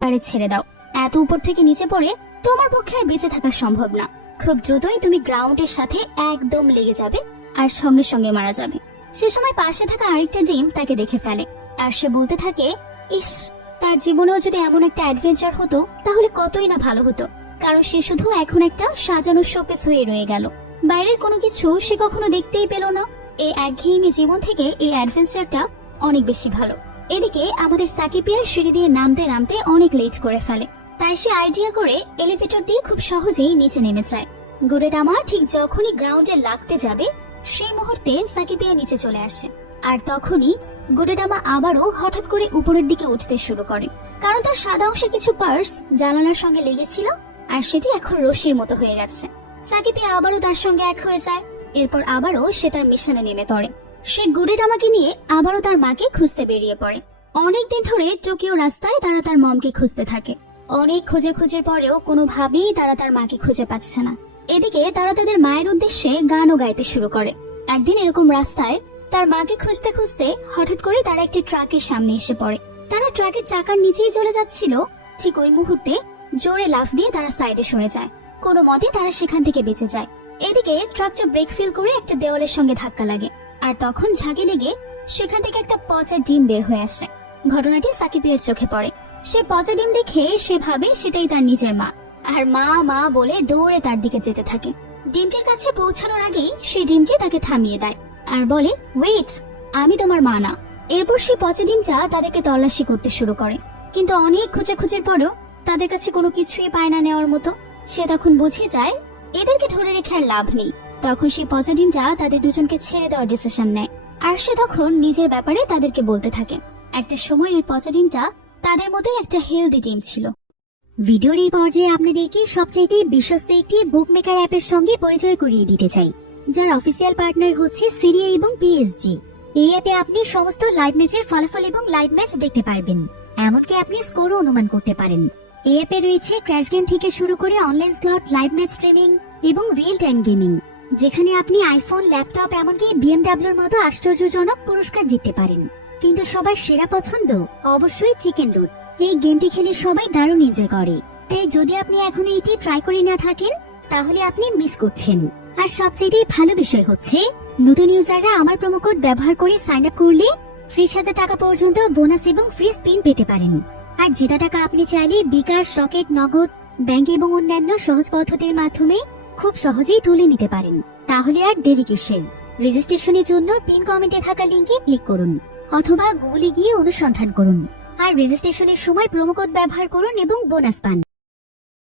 আরে ছেড়ে দাও, এত উপর থেকে নিচে পড়ে তোমার পক্ষে আর বেঁচে থাকা সম্ভব না। খুব দ্রুতই তুমি গ্রাউন্ডের সাথে একদম লেগে যাবে আর সঙ্গে সঙ্গে মারা যাবে। সে সময় পাশে থাকা আরেকটা ডিম তাকে দেখে ফেলে আর সে বলতে থাকে, ইস, তার জীবনেও যদি এমন একটা অ্যাডভেঞ্চার হতো তাহলে কতই না ভালো হতো, কারণ সে শুধু এখন একটা সাজানো শোপিস হয়ে রয়ে গেল। বাইরের কোনো কিছু সে কখনো দেখতেই পেল না। এই একঘেয়েমি জীবন থেকে এই অ্যাডভেঞ্চারটা অনেক বেশি ভালো। এদিকে আমাদের সাকিবিয়া সিঁড়ি দিয়ে নামতে নামতে অনেক লেট করে ফেলে, তাই সে আইডিয়া করে এলিভেটর দিয়ে খুব সহজেই নিচে নেমে যায়। গুডেডামা ঠিক যখনই গ্রাউন্ডে লাগতে যাবে সেই মুহূর্তে সাকিবিয়া নিচে চলে আসে, আর তখনই গুডেডামা আবারও হঠাৎ করে উপরের দিকে উঠতে শুরু করে, কারণ তার সাদা অংশের কিছু পার্স জানালার সঙ্গে লেগেছিল আর সেটি এখন রশির মতো হয়ে গেছে। সাকিবিয়া আবারও তার সঙ্গে এক হয়ে যায়। এরপর আবারও সে তার মিশনে নেমে পড়ে। সে গুডেডামাকে নিয়ে আবারও তার মাকে খুঁজতে বেরিয়ে পড়ে। অনেকদিন ধরে টোকিও রাস্তায় তারা তার মমকে খুঁজতে থাকে। অনেক খোঁজাখুঁজির পরেও কোনোভাবেই তারা তার মাকে খুঁজে পাচ্ছে না। এদিকে তারা তাদের মায়ের উদ্দেশ্যে গানও গাইতে শুরু করে। একদিন এরকম রাস্তায় তার মাকে খুঁজতে খুঁজতে হঠাৎ করে তারা একটি ট্রাকের সামনে এসে পড়ে। তারা ট্রাকের চাকার নিচেই চলে যাচ্ছিল, ঠিক ওই মুহূর্তে জোরে লাফ দিয়ে তারা সাইডে সরে যায়। কোনো মতে তারা সেখান থেকে বেঁচে যায়। এদিকে ট্রাকটা ব্রেক ফেল করে একটা দেওয়ালের সঙ্গে ধাক্কা লাগে, আর তখন ঝাঁকে লেগে সেখান থেকে একটা পচা ডিম বের হয়ে আসে। ঘটনাটি সাকিবিয়ার চোখে পড়ে। সে পচা ডিম দেখে সে ভাবে সেটাই তার নিজের মা, আর মা মা বলে দৌড়ে তার দিকে যেতে থাকে। ডিমটির কাছে পৌঁছানোর আগেই সেই ডিমটি তাকে থামিয়ে দেয় আর বলে, ওয়েট, আমি তোমার মা না। এরপর সেই পচা ডিমটা তাদেরকে তল্লাশি করতে শুরু করে, কিন্তু অনেক খোঁজাখুঁজির পরেও তাদের কাছে কোনো কিছুই পায় না নেওয়ার মতো। সে তখন বুঝে যায় এদেরকে ধরে রেখে আর লাভ নেই। তখন সেই পচা ডিমটা তাদের দুজনকে ছেড়ে দেওয়ার ডিসিশন নেয়, আর সে তখন নিজের ব্যাপারে তাদেরকে বলতে থাকে। একটা সময় ওই পচা ডিমটা তাদের মতোই একটা হেলদি ডিম ছিল। ভিডিওর এই পর্যায়ে আপনাদেরকে সবচাইতে বিশ্বস্ত একটি বুকমেকার অ্যাপের সঙ্গে পরিচয় করিয়ে দিতে চাই, যার অফিসিয়াল পার্টনার হচ্ছে সিরিয়া এবং পিএসজি। এই অ্যাপে আপনি সমস্ত লাইভ ম্যাচের ফলাফল এবং লাইভ ম্যাচ দেখতে পারবেন, এমনকি আপনি স্কোরও অনুমান করতে পারেন। এই অ্যাপে রয়েছে ক্র্যাশ গেম থেকে শুরু করে online slot, live match streaming এবং রিয়েল টাইম গেমিং, যেখানে আপনি আইফোন, ল্যাপটপ, এমনকি বিএমডাব্লিউর মতো আশ্চর্যজনক পুরস্কার জিততে পারেন। কিন্তু সবার সেরা পছন্দ অবশ্যই চিকেন রুট। এই গেমটি খেলে সবাই দারুণ এনজয় করে, তাই যদি আপনি এখনো এটি ট্রাই করে না থাকেন তাহলে আপনি মিস করছেন। আর সবচেয়ে ভালো বিষয় হচ্ছে, নতুন ইউজাররা আমার প্রোমো কোড ব্যবহার করে সাইন আপ করলে 30,000 টাকা পর্যন্ত বোনাস এবং ফ্রি স্পিন পেতে পারেন। আর জেতা টাকা আপনি চাইলে বিকাশ, রকেট, নগদ, ব্যাংক এবং অন্যান্য সহজ পদ্ধতির মাধ্যমে খুব সহজেই তুলে নিতে পারেন। তাহলে আর দেরি কিসের? রেজিস্ট্রেশনের জন্য পিন কমেন্টে থাকা লিংকে ক্লিক করুন অথবা গুগলে গিয়ে অনুসন্ধান করুন, আর রেজিস্ট্রেশনের সময় প্রোমো কোড ব্যবহার করুন এবং বোনাস পান।